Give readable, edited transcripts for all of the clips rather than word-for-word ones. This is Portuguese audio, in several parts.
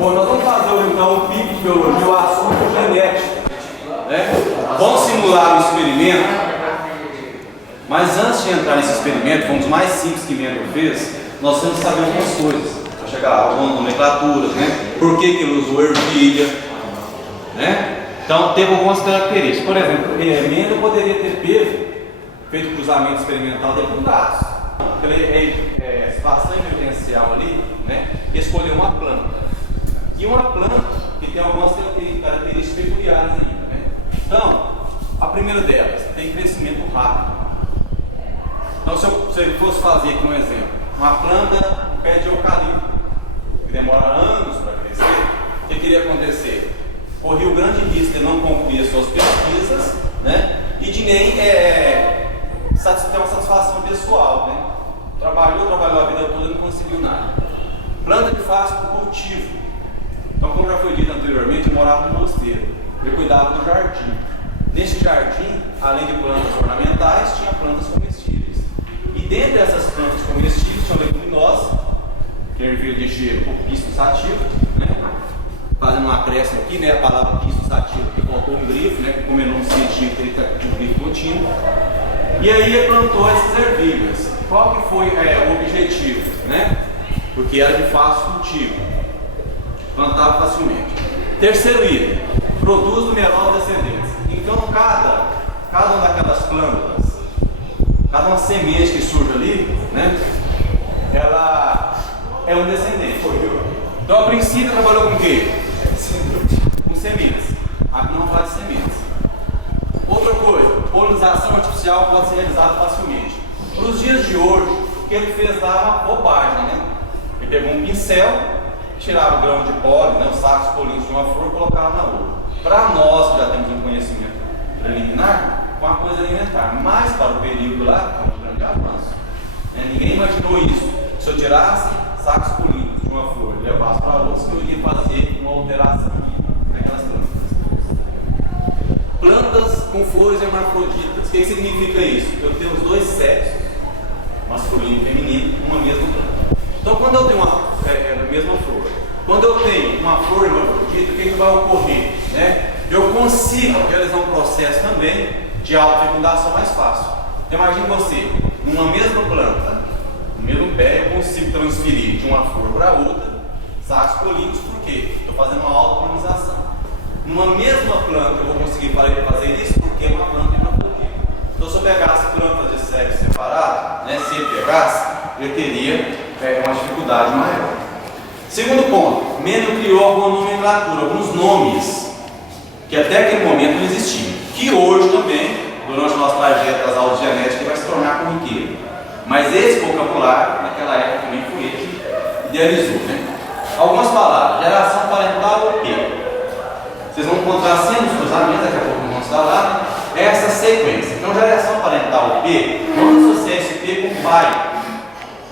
Bom, nós vamos fazer então o PIB de biologia, o assunto genético, né? Vamos simular um experimento, mas antes de entrar nesse experimento, foi um dos mais simples que Mendel fez, nós temos que saber algumas coisas, para chegar lá, algumas nomenclaturas, né? Por que ele usou ervilha, né? Então, teve algumas características. Por exemplo, Mendel poderia ter feito cruzamento experimental de dados. Situação emergencial ali, né? Escolher uma planta. E uma planta que tem algumas características peculiares ainda, né? Então, a primeira delas tem crescimento rápido. Então, se eu fosse fazer aqui um exemplo, uma planta, um pé de eucalipto, que demora anos para crescer, o que iria acontecer? Corria o grande risco de não concluir as suas pesquisas, né? E de nem ter uma satisfação pessoal, né? Trabalhou a vida toda e não conseguiu nada. Planta de fácil cultivo. Então, como já foi dito anteriormente, eu morava no mosteiro. Eu cuidava do jardim. Neste jardim, além de plantas ornamentais, tinha plantas comestíveis. E dentre essas plantas comestíveis, tinha leguminosas, que ervilha de gelo, o pisto sativo, né? Fazendo um acréscimo aqui, né? A palavra pisto sativo, que colocou um grifo, né? Como é nome científico, ele está com um grifo contínuo. E aí ele plantou essas ervilhas. Qual que foi o objetivo, né? Porque era de fácil cultivo, plantava facilmente. Terceiro item, produz numerosos descendentes. Então cada uma daquelas plantas, cada uma semente que surge ali, né? Ela é um descendente. Então a princípio trabalhou com o quê? Com sementes. Aqui não fala de sementes. Outra coisa, polinização artificial pode ser realizada facilmente. Para os dias de hoje, o que ele fez lá uma bobagem, né? Ele pegou um pincel, tirava o grão de pólen, né, os sacos polinos de uma flor e colocava na outra. Para nós que já temos um conhecimento preliminar, com uma coisa alimentar, mas para o período lá, é um grande avanço. Né? Ninguém imaginou isso. Se eu tirasse sacos polinos de uma flor e levasse para outra, eu iria fazer uma alteração naquelas plantas. Plantas com flores hermafroditas. O que significa isso? Eu tenho os dois sexos, masculino e feminino, numa mesma planta. Então, quando eu tenho uma mesma flor, quando eu tenho uma flor hermafrodita, o que vai ocorrer? Né? Eu consigo realizar um processo também de autofecundação mais fácil. Então, imagine você, numa mesma planta, no mesmo pé, eu consigo transferir de uma flor para outra sacos polinos, por quê? Estou fazendo uma autopolinização. Numa mesma planta eu vou conseguir fazer isso porque é uma planta hermafrodita. Então, se eu pegasse plantas de sexo separado, né, se ele pegasse, eu teria uma dificuldade maior. Segundo ponto, Mendel criou alguma nomenclatura, alguns nomes que até aquele momento não existiam, que hoje também, durante o nosso trajeto das aulas de genética, vai se tornar corriqueiro. Mas esse vocabulário, naquela época também foi ele que idealizou, né? Algumas palavras, geração parental ou P. Vocês vão encontrar assim nos cruzamentos, daqui a pouco vamos falar, essa sequência. Então, geração parental P, vamos associar esse P com pai.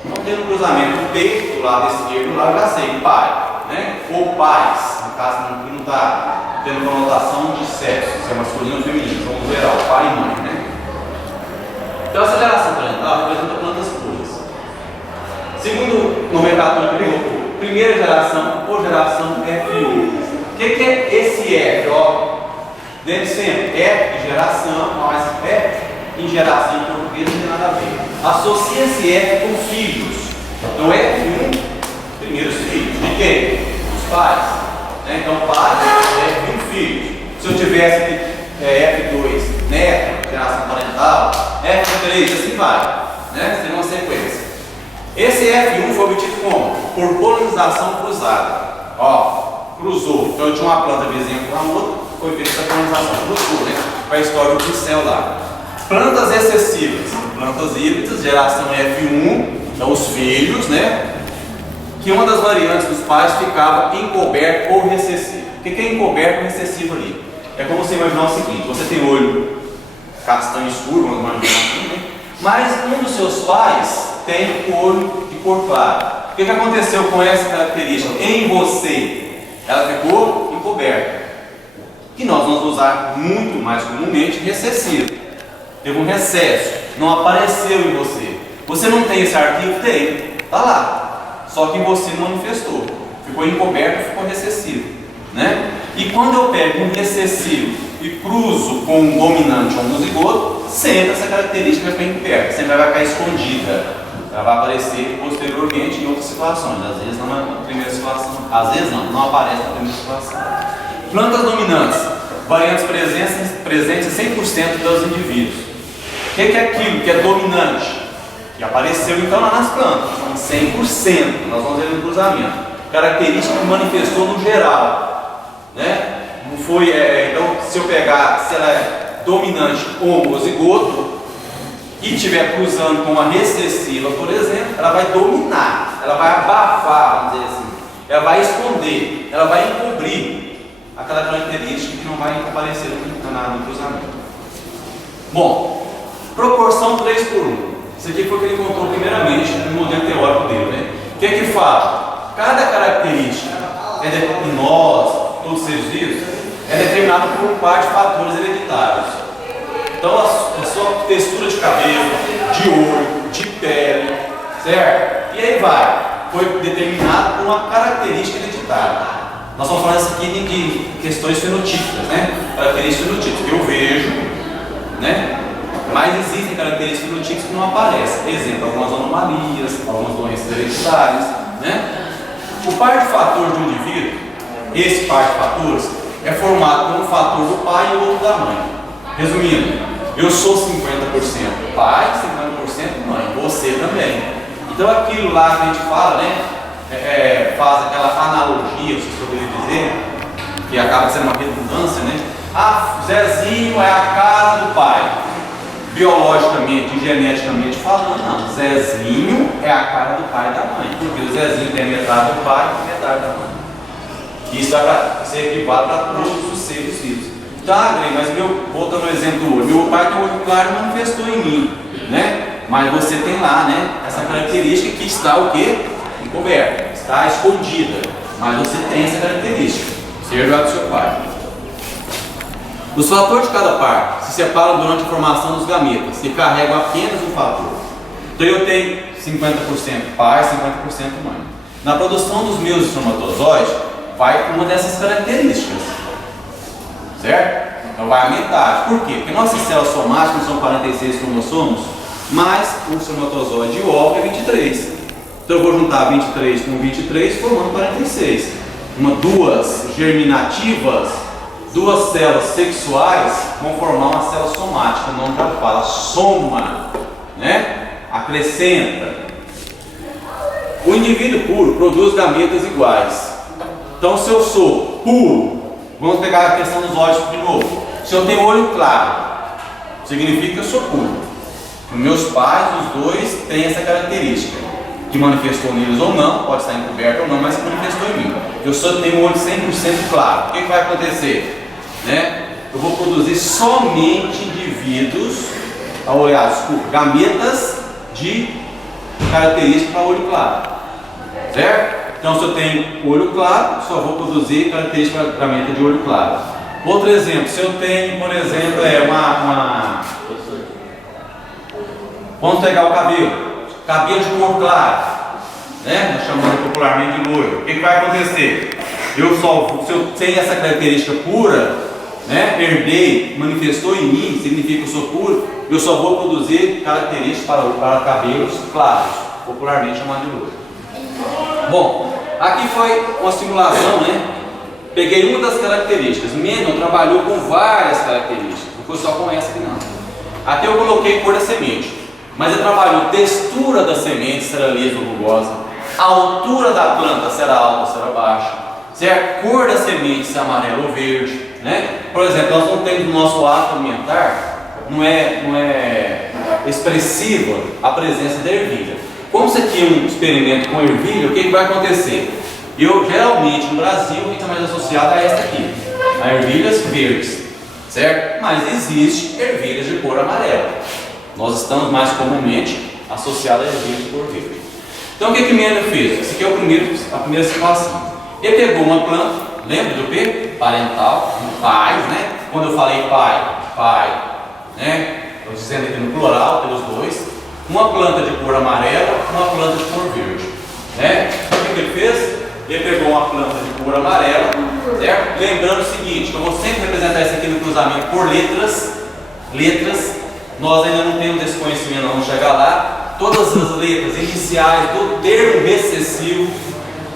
Então, tendo um cruzamento P do lado esquerdo, do lado já sei, pai, né? Ou pais, no caso não está tendo conotação de sexo, se é masculino ou feminino, então vamos ver o pai e mãe, né? Então, essa geração parental representa plantas puras. Segundo nomenclatura que colocou, primeira geração ou geração F1. O que é esse F? Ó, deve ser F de geração, mas F em geração em português não tem nada a ver. Associa esse F com filhos. Então F1, primeiros filhos. De quem? Os pais. Né? Então pais, F1 filhos. Se eu tivesse F2, neto, geração parental, F3, assim vai. Né? Seria uma sequência. Esse F1 foi obtido como? Por polinização cruzada. Ó. Cruzou, então eu tinha uma planta vizinha com a outra, foi feita essa polinização, cruzou, né? Com a história do pincel lá. Plantas excessivas, plantas híbridas, geração F1, então os filhos, né? Que uma das variantes dos pais ficava encoberto ou recessivo. O que é encoberto ou recessivo ali? É como você imaginar o seguinte: você tem olho castanho escuro, vamos imaginar assim, né? Mas um dos seus pais tem o olho de cor clara. O que aconteceu com essa característica em você? Ela ficou encoberta. Que nós vamos usar muito mais comumente recessivo. Teve um recesso, não apareceu em você. Você não tem esse arquivo? Tem, está lá. Só que você não manifestou. ficou encoberto, ficou recessivo, né? E quando eu pego um recessivo e cruzo com um dominante homozigoto, sempre essa característica vai ficar encoberta, sempre vai ficar escondida. Ela vai aparecer posteriormente em outras situações, às vezes não na primeira situação, às vezes não aparece na primeira situação. Plantas dominantes, variantes presentes em 100% dos indivíduos. O que é aquilo que é dominante? Que apareceu então lá nas plantas, são 100%, nós vamos ver no cruzamento. Característica que manifestou no geral, né? Não foi, então, se eu pegar, se ela é dominante homozigoto e estiver cruzando com uma recessiva, por exemplo, ela vai dominar, ela vai abafar, vamos dizer assim, ela vai esconder, ela vai encobrir aquela característica que não vai aparecer no cruzamento. Bom, proporção 3:1. Isso aqui foi o que ele encontrou primeiramente no modelo teórico dele, né? O que é que fala? Cada característica em nós, todos os seres vivos, é determinada por um par de fatores hereditários. Então, a sua textura de cabelo, de olho, de pele, certo? E aí vai. Foi determinado por uma característica hereditária. Nós estamos falando isso aqui de questões fenotípicas, né? Características fenotípicas que eu vejo, né? Mas existem características fenotípicas que não aparecem. Exemplo, algumas anomalias, algumas doenças hereditárias, né? O par de fatores do indivíduo, esse par de fatores, é formado por um fator do pai e o outro da mãe. Resumindo, eu sou 50% pai, 50% mãe, você também. Então aquilo lá que a gente fala, né, faz aquela analogia, se eu poderia dizer, que acaba sendo uma redundância, né? Ah, Zezinho é a cara do pai. Biologicamente e geneticamente falando, não. Zezinho é a cara do pai e da mãe. Porque o Zezinho tem metade do pai e metade da mãe. Isso vai ser equivale para todos os seres vivos. Tá, Greg, mas voltando ao exemplo do olho, meu pai tem olho claro e manifestou em mim, né? Mas você tem lá, né, essa característica que está o quê? Encoberta, está escondida. Mas você tem essa característica, ser do seu pai. Os fatores de cada par se separam durante a formação dos gametas, que carregam apenas um fator. Então eu tenho 50% pai, 50% mãe. Na produção dos meus espermatozoides, vai uma dessas características, certo? Então vai a metade. Por quê? Porque nossas células somáticas são 46 cromossomos, mas o espermatozoide e o óvulo é 23. Então eu vou juntar 23 com 23, formando 46. Duas germinativas, duas células sexuais vão formar uma célula somática, não já fala, soma, né? Acrescenta. O indivíduo puro produz gametas iguais. Então, se eu sou puro, vamos pegar a questão dos olhos de novo. Se eu tenho olho claro, significa que eu sou puro. Os meus pais, os dois, têm essa característica, que manifestou neles ou não, pode estar encoberto ou não, mas que manifestou em mim. Eu só tenho um olho 100% claro. O que vai acontecer? Né? Eu vou produzir somente indivíduos, gametas de característica para olho claro, certo? Então, se eu tenho olho claro, só vou produzir característica para gameta de olho claro. Outro exemplo, se eu tenho, por exemplo, vamos pegar o cabelo de cor clara, né? Nós chamamos popularmente de loiro. O que vai acontecer? Se eu tenho essa característica pura, né? Herdei, manifestou em mim, significa que eu sou puro, eu só vou produzir características para cabelos claros, popularmente chamado de loiro. Bom, aqui foi uma simulação, né? Peguei uma das características. Menon trabalhou com várias características, não foi só com essa aqui não. Aqui eu coloquei cor da semente, mas ele trabalhou textura da semente, se era lisa ou rugosa, a altura da planta, se era alta ou se era baixa, certo? Cor da semente, se é amarelo ou verde, né? Por exemplo, nós não temos no nosso ato alimentar, não é expressiva a presença da ervilha. Como isso aqui é um experimento com ervilha, o que vai acontecer? Geralmente no Brasil, a gente está mais associado a esta aqui, a ervilhas verdes, certo? Mas existe ervilhas de cor amarela. Nós estamos mais comumente associados a ervilhas de cor verde. Então o que Menon fez? Esse aqui é a primeira situação. Ele pegou uma planta, lembra do P? Parental, pais, né? Quando eu falei pai, né? Estou dizendo aqui no plural, pelos dois. Uma planta de cor amarela, uma planta de cor verde, né? O que ele fez? Ele pegou uma planta de cor amarela, certo? Lembrando o seguinte, que eu vou sempre representar isso aqui no cruzamento por letras. Nós ainda não temos esse conhecimento, nós vamos chegar lá. Todas as letras iniciais do termo recessivo.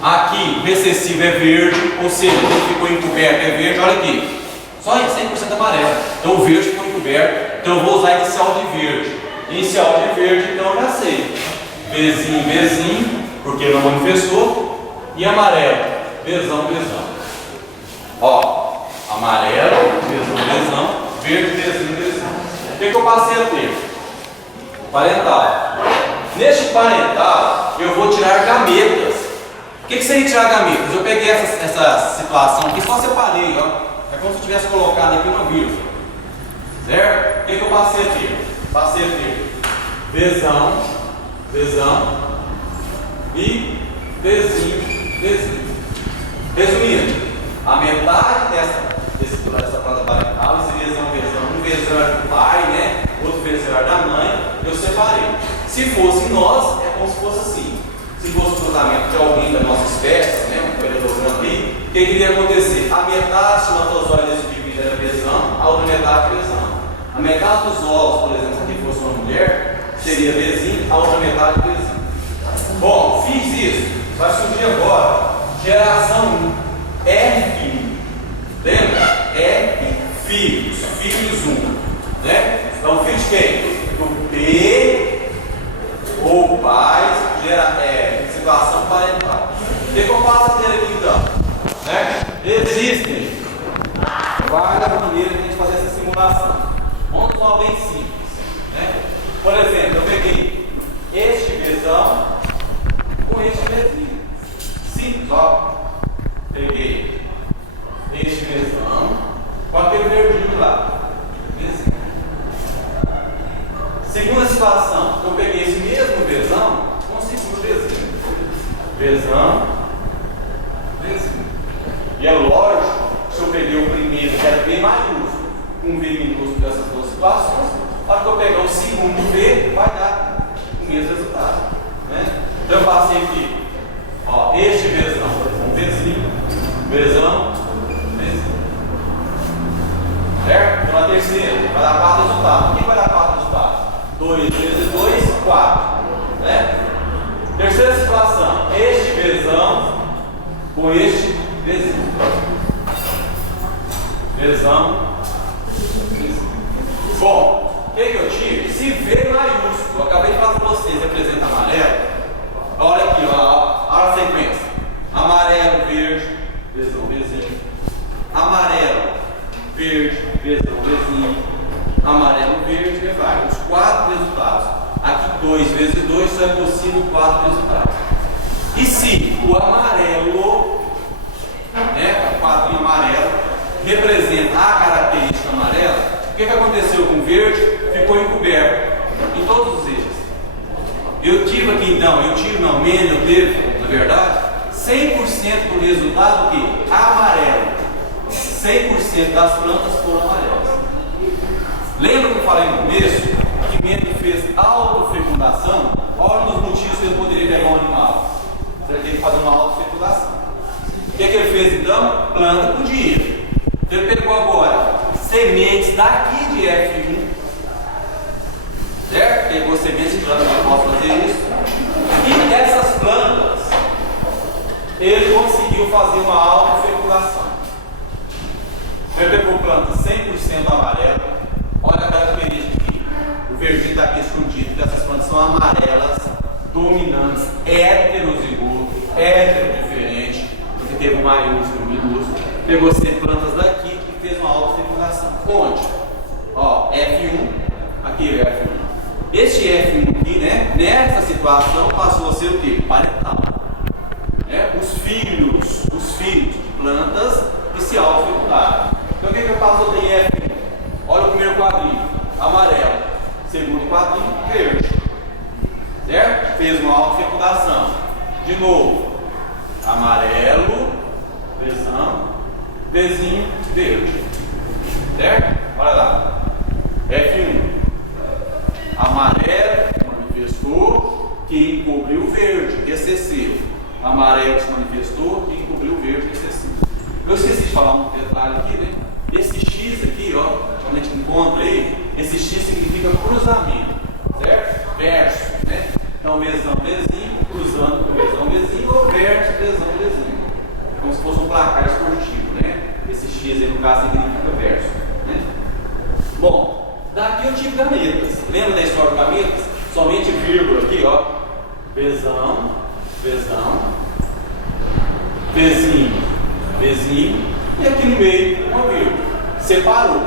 Aqui, o recessivo é verde, ou seja, ele ficou encoberto, é verde, olha aqui. Só 100% amarelo. Então o verde ficou encoberto. Então eu vou usar inicial de verde. Inicial de verde, então eu já sei. Vzinho, porque não manifestou. E amarelo, Vzão. Ó, amarelo, Vzão, verde, Vzinho. O que eu passei a ter? Parental. Neste parental, eu vou tirar gametas. O que seria tirar gametas? Eu peguei essa situação aqui, só separei, ó. É como se eu tivesse colocado aqui uma vírgula. Certo? O que eu passei a ter? Passei a ter Vzão e Vzinho. Resumindo, a metade dessa planta parental, esse Vzão, um Vzão era do pai, né? Outro Vzão era da mãe, eu separei. Se fosse nós, é como se fosse assim. Se fosse o cruzamento de alguém da nossa espécie, né? Um predador aqui, o que iria acontecer? A metade do espermatozoide desse indivíduo era Vzão, a outra metade Vzão. A metade dos ovos, por exemplo, se aqui fosse uma mulher, seria Vzinho, a outra metade Vzinho. Bom, fiz isso. Vai surgir agora geração 1, R. Lembra? R, filhos 1. Né? Então, filho de quem? Do P ou pais, situação parental. O que eu passo a ter aqui então? Né? Existem várias maneiras de a gente fazer essa simulação. Vamos tomar bem simples. Né? Por exemplo, eu peguei este Vzão com este Vzinho. Simples, ó. Peguei este Vzão com aquele verdinho lá. Vzinho. Segunda situação, eu peguei esse mesmo Vzão com o segundo Vzinho. Vzão. E é lógico, se eu peguei o primeiro, que era B maiúsculo, um V minúsculo dessas duas situações, a hora que eu pegar o segundo V, vai dar o mesmo resultado. Né? Então eu passei aqui, ó, este Vzão com Vzão. Certo? Então na terceira, vai dar 4 resultados. O que vai dar 4 resultados? 2 vezes 2, 4. Né? Terceira situação, este Vzão com este Vzinho. Bom, o que eu tive? Se V maiúsculo, eu acabei de falar para vocês, representa amarelo. Olha aqui, ó, olha a sequência. Amarelo, verde, Vzinho. Amarelo, verde, Vzinho. Amarelo, verde, e vai. Os 4 resultados. Aqui 2 vezes 2 só é possível 4 resultados. E se o amarelo, né, o quadrinho amarelo, representa a característica amarela, o que aconteceu com o verde? Ficou encoberto em todos os eixos. Eu tive aqui então, eu teve, na verdade, 100% do resultado que amarelo. 100% das plantas foram amarelas. Lembra que eu falei no começo que Mendel fez autofecundação? Qual um dos motivos que ele poderia pegar um animal? Ele teve que fazer uma autofecundação. O que ele fez então? Planta podia. Então ele pegou agora sementes daqui de F1, certo? Pegou sementes de planta, eu posso fazer isso. E dessas plantas, ele conseguiu fazer uma autofecundação. Ele pegou planta 100% amarela. Olha a característica aqui. O verdinho está aqui escondido, que essas plantas são amarelas, dominantes, heterozigoto, heterodiferente, porque teve um maiúsculo e um minúsculo. Pegou 100 plantas daqui e fez uma autofecundação. Onde? Ó, F1, aqui é F1. Este F1 aqui, né, nessa situação passou a ser o quê? Parental. Os filhos de plantas que se autofecundaram. Então o que eu faço? Eu tenho F1. Olha o primeiro quadrinho, amarelo. Segundo quadrinho, verde. Certo? Fez uma autofecundação. De novo, amarelo, Vzinho, verde. Certo? Olha lá. F1. Amarelo, manifestou, que encobriu o verde, excessivo. amarelo se manifestou e encobriu o verde recessivo. Eu esqueci de falar um detalhe aqui, né? Esse X aqui, ó, quando a gente encontra aí, esse X significa cruzamento, certo? Verso, né? Então, mesão, mesinho, cruzando com mesão, mesinho, ou verso, mesão, mesinho. Como se fosse um placar esportivo, né? Esse X aí, no caso, significa verso, né? Bom, daqui eu tive gametas. Lembra da história do gametas? Somente vírgula aqui, ó. Vezão, vezão, vezinho, vezinho, e aqui no meio, uma vírgula. Separou.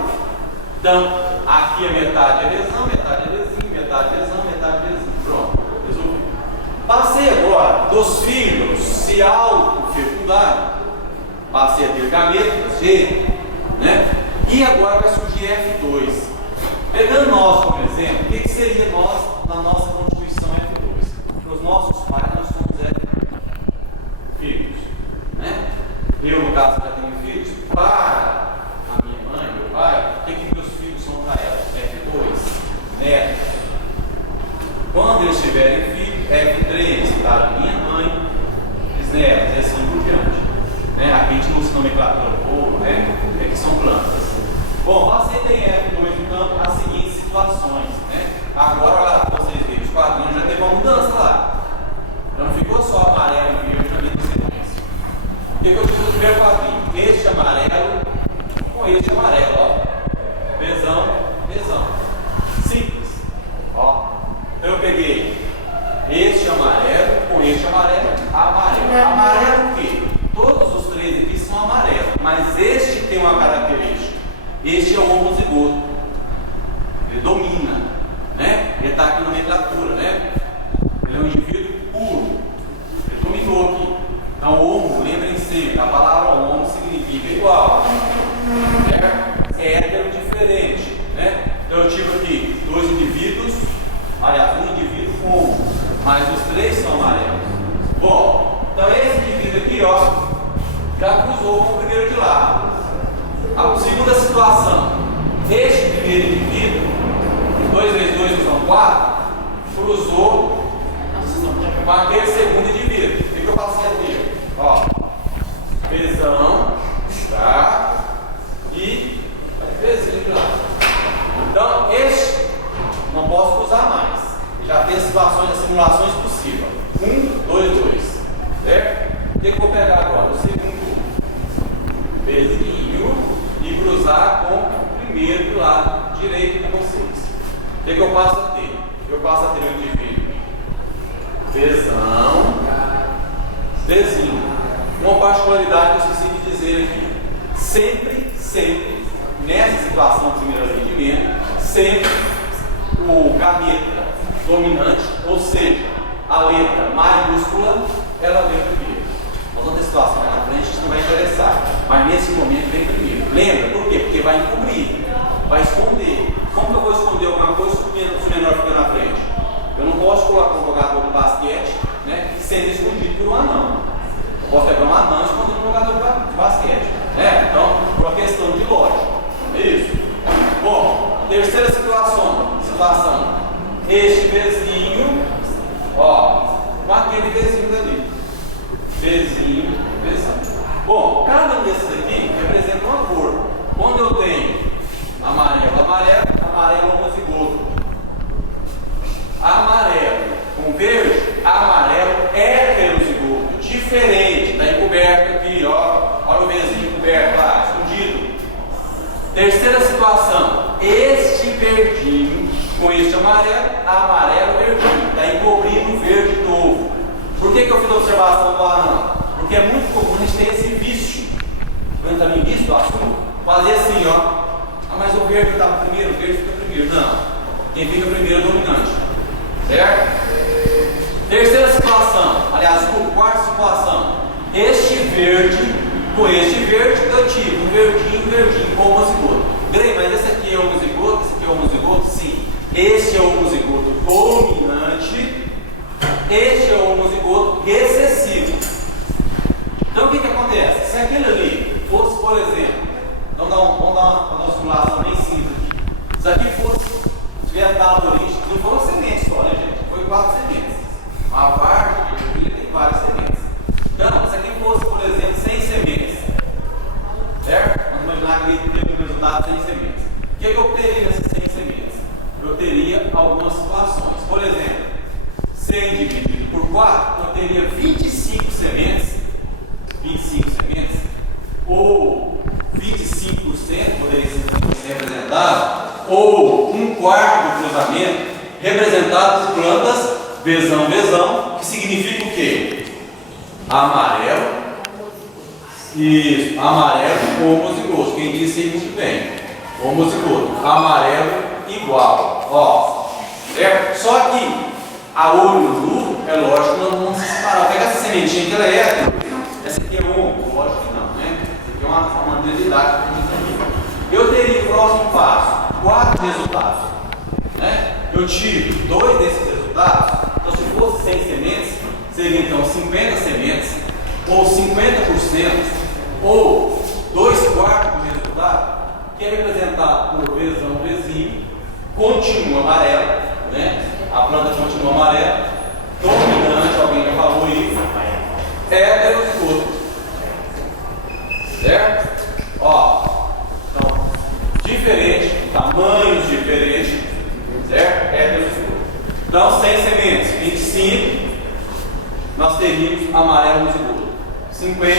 Então, aqui a metade é vezão, metade é vezinho, metade é vezão, metade é vezinho. Pronto, resolvi. Passei agora dos filhos se autofecundarem. Passei a ter gametas, G, né? E agora vai surgir F2. Pegando nós como exemplo, o que seria nós na nossa constituição F2? Para os nossos pais, nós somos filhos, né? Eu, no caso, já tenho filhos. Para a minha mãe, meu pai, o que meus filhos são para elas? F2, netos. Quando eles tiverem filho, F3, para minha mãe, bisnetos, e assim por diante. Né? Aqui a gente não usa nomenclatura povo, né? É que são plantas. Bom, passei tem F2, então, as seguintes situações, né? Agora, lá, vocês verem, os quadrinhos já teve uma mudança lá. Não ficou só amarelo e verde na mesma sequência. O que eu fiz no primeiro quadrinho? Este amarelo com este amarelo, ó. Vezão, vezão. Simples. Ó. Então eu peguei este amarelo com este amarelo, amarelo. Amarelo o quê? Todos os três aqui são amarelos, mas este tem uma característica. Este é o homozigoto. Ele domina, né? Ele está aqui na nomenclatura, né? Ele é um indivíduo puro. Ele dominou aqui. Então, homo, lembrem sempre, a palavra homo significa igual. É hétero diferente, né? Então, eu tive aqui dois indivíduos, aliás, um indivíduo homo, mas os três são amarelos. Bom, então esse indivíduo aqui, ó, já cruzou com o primeiro de lá. A segunda situação, este primeiro indivíduo, 2 vezes 2 são 4, cruzou com aquele segundo indivíduo. O que eu passei a ter? Ó, vezão, tá? E vezinho de lá. Então, este não posso cruzar mais. Já tem situações, as simulações possíveis. 1, 2, 2. Certo? O que eu vou pegar agora? O segundo vezinho e cruzar com o primeiro do lado direito de vocês. O que eu passo a ter? Eu passo a ter um indivíduo vezão, vezinho. Uma particularidade que eu esqueci de dizer aqui. Sempre, nessa situação de primeiro rendimento, sempre o gameta dominante, ou seja, a letra maiúscula, ela vem primeiro. Nós vamos ter situação lá na frente, isso não vai interessar. Mas nesse momento vem primeiro. Lembra? Por quê? Porque vai encobrir, vai esconder. Como que eu vou esconder alguma coisa se o menor fica na frente? Eu não posso colocar um jogador de basquete, né, sendo escondido por um anão. Eu posso pegar um anão e esconder um jogador de basquete. Né? Então, por uma questão de lógica. É isso. Bom, terceira situação. Este vezinho, ó, com aquele vezinho dali. Vezinho, vezinho. Bom, cada um desses aqui representa uma cor. Quando eu tenho amarelo, amarelo homozigoto. Amarelo com verde, amarelo heterozigoto. Diferente da encoberta aqui, ó. Olha o vezinho encoberto lá, escondido. Terceira situação. Este verdinho com este amarelo, verdinho. Está encobrindo o verde novo. Por que eu fiz a observação do anão? Porque é muito comum a gente ter esse vício. Quando está no vício do assunto, fazer assim, ó. Ah, mas o verde está primeiro, o verde fica primeiro. Não. Quem fica primeiro é o dominante. Certo? Terceira situação. Aliás, quarta situação. Este verde com este verde, eu tive um verdinho, homozigoto. Grey, mas esse aqui é homozigoto, esse aqui é homozigoto? Sim. Este é o homozigoto dominante, este é o homozigoto recessivo. Então o que acontece? Se aquele ali fosse, por exemplo, vamos dar uma simulação bem simples aqui. Se aqui fosse, tivesse dado origem, não foi uma semente só, né, gente? Foi 4 sementes. Uma parte, tem várias sementes. 100 dividido por 4, eu teria 25 sementes, ou 25% poderia ser representado, ou um quarto do cruzamento representado por plantas vezão, que significa o quê? Amarelo, isso, amarelo homozigoto, quem disse aí muito bem, homozigoto, amarelo igual, ó, certo? Só que a olho nu, é lógico que nós vamos separar. Pega essa sementinha que ela é hétero, essa aqui é homo, lógico que não, né? Essa aqui é uma densidade. Eu teria o próximo passo, 4 resultados, né? Eu tiro 2 desses resultados, então se fosse 100 sementes, seria então 50 sementes, ou 50%, ou 2 quartos do resultado, que é representado por vezinho, continua amarelo, né? A planta continua amarela, dominante, alguém já falou isso, heterozigoto, certo? Ó, então, diferente, tamanhos diferentes, certo? Heterozigoto. Então, 100 sementes, 25, nós teríamos amarelo zigoto, 50,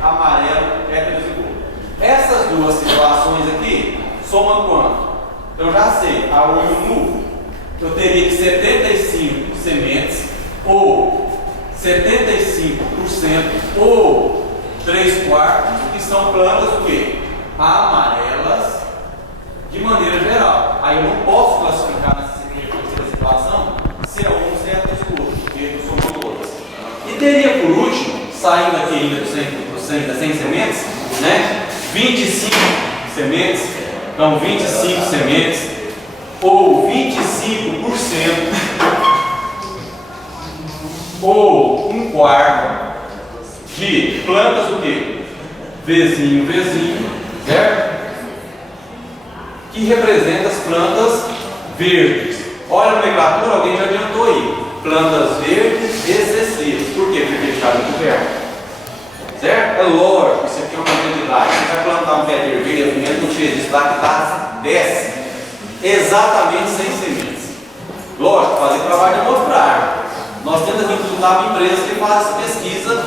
amarelo heterozigoto. Essas duas situações aqui, somam quanto? Eu já sei, a olho nu, eu teria que 75 sementes, ou 75%, ou 3 quartos, que são plantas o quê? Amarelas, de maneira geral. Aí eu não posso classificar nessa situação se é um ou se é heterozigoto, porque não são todas. E teria por último, saindo aqui ainda dos 100 sementes, né? 25 sementes, então 25 sementes, ou 25%, ou um quarto de plantas o quê? Vezinho, certo? Que representa as plantas verdes. Olha a nomenclatura, alguém já adiantou aí. Plantas verdes excessivas. Por quê? Porque está no coberto. Certo? É lógico, isso aqui é uma quantidade. Você vai plantar um pé de ervilha, a primeira não fez isso, lá que desce. Exatamente 100 sementes. Lógico, fazer trabalho de amostrar. Nós temos aqui uma empresa que faz pesquisa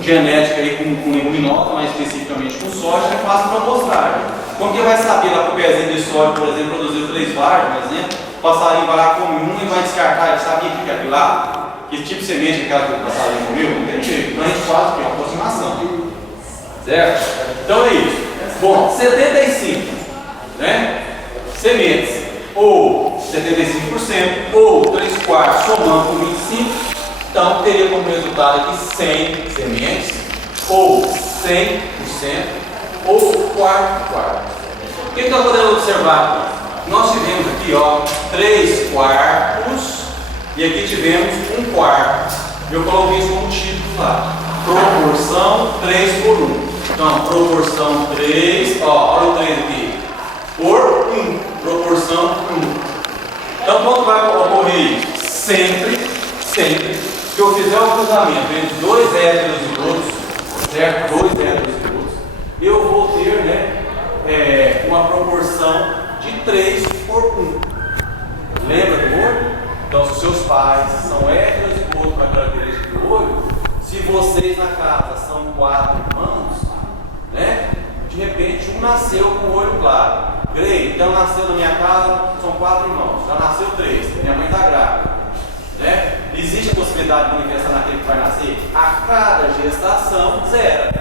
genética aí com leguminosa, mais especificamente com soja, que faz para amostragem. Como que vai saber lá que o pezinho de soja, por exemplo, produziu 3 varas, por exemplo, o passarinho vai lá, come um e vai descartar, ele sabia que é aquilo lá? Que tipo de semente é aquela que o passarinho comeu? Não tem jeito. Então a gente faz o que? Uma aproximação. Certo? Então é isso. Bom, 75, né? Sementes, ou 75%, ou 3 quartos somando com 25, então teria como resultado aqui 100 sementes, ou 100%, ou quarto. O que nós podemos observar aqui? Nós tivemos aqui, ó, 3 quartos, e aqui tivemos 1 quarto. Eu coloquei isso como título lá. Proporção 3 por 1. Então, proporção 3, ó, olha o 3 aqui. Por 1, proporção 1. Então, quando vai ocorrer isso? Sempre que eu fizer o cruzamento entre 2 heterozigotos, certo? 2 heterozigotos, eu vou ter, né, uma proporção de 3 por 1. Lembra do olho? Então, se os seus pais são heterozigotos com a característica do olho, se vocês na casa são 4 irmãos, né? De repente um nasceu com o olho claro. Grey, então nasceu na minha casa, são 4 irmãos, já nasceu 3, minha mãe está grávida, né? Existe a possibilidade de manifestar naquele que vai nascer? A cada gestação zera.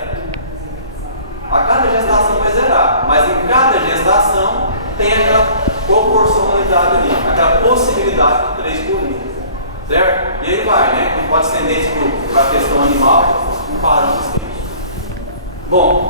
A cada gestação vai zerar, mas em cada gestação tem aquela proporcionalidade ali, aquela possibilidade de 3 por 1, certo? E aí vai, né? Não pode estender isso para a questão animal, um parâmetro. Bom,